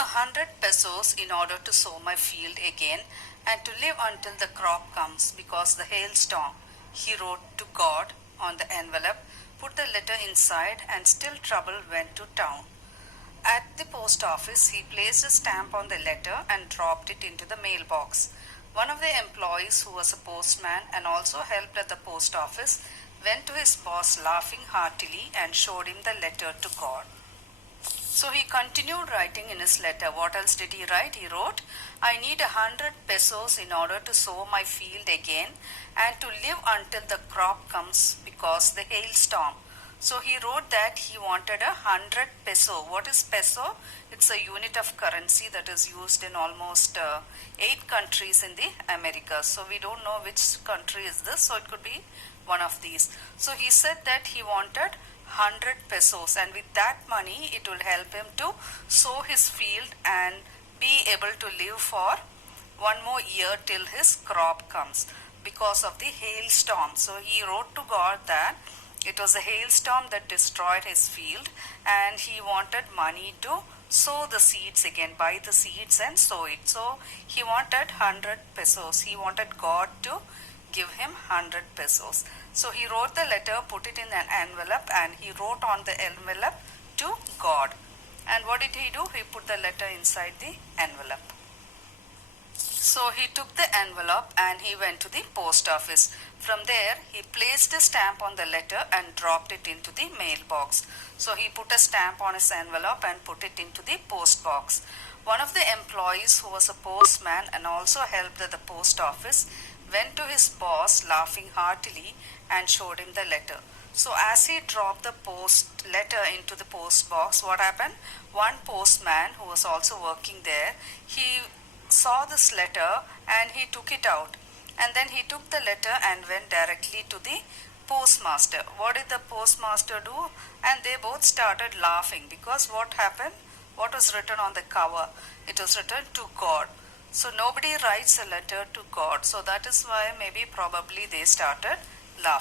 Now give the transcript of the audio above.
100 pesos in order to sow my field again and to live until the crop comes because the hailstorm. He wrote to God on the envelope, put the letter inside, and still trouble went to town. At the post office, he placed a stamp on the letter and dropped it into the mailbox. One of the employees, who was a postman and also helped at the post office, went to his boss laughing heartily and showed him the letter to God. So he continued writing in his letter. What else did he write? He wrote, I need 100 pesos in order to sow my field again and to live until the crop comes because the hailstorm. So he wrote that he wanted 100 peso. What is peso? It's a unit of currency that is used in almost 8 countries in the Americas. So we don't know which country is this. So it could be one of these. So he said that he wanted 100 pesos, and with that money it will help him to sow his field and be able to live for one more year till his crop comes because of the hailstorm. So he wrote to God that it was a hailstorm that destroyed his field and he wanted money to sow the seeds again, buy the seeds and sow it. So he wanted 100 pesos. He wanted God to give him 100 pesos. So he wrote the letter, put it in an envelope, and he wrote on the envelope to God. And what did he do? He put the letter inside the envelope. So he took the envelope and he went to the post office. From there, he placed a stamp on the letter and dropped it into the mailbox. So he put a stamp on his envelope and put it into the post box. One of the employees, who was a postman and also helped at the post office, went to his boss laughing heartily and showed him the letter. So as he dropped the post letter into the post box, what happened? One postman who was also working there, he saw this letter and he took it out. And then he took the letter and went directly to the postmaster. What did the postmaster do? And they both started laughing because what happened? What was written on the cover? It was written to God. So nobody writes a letter to God. So that is why maybe probably they started laughing.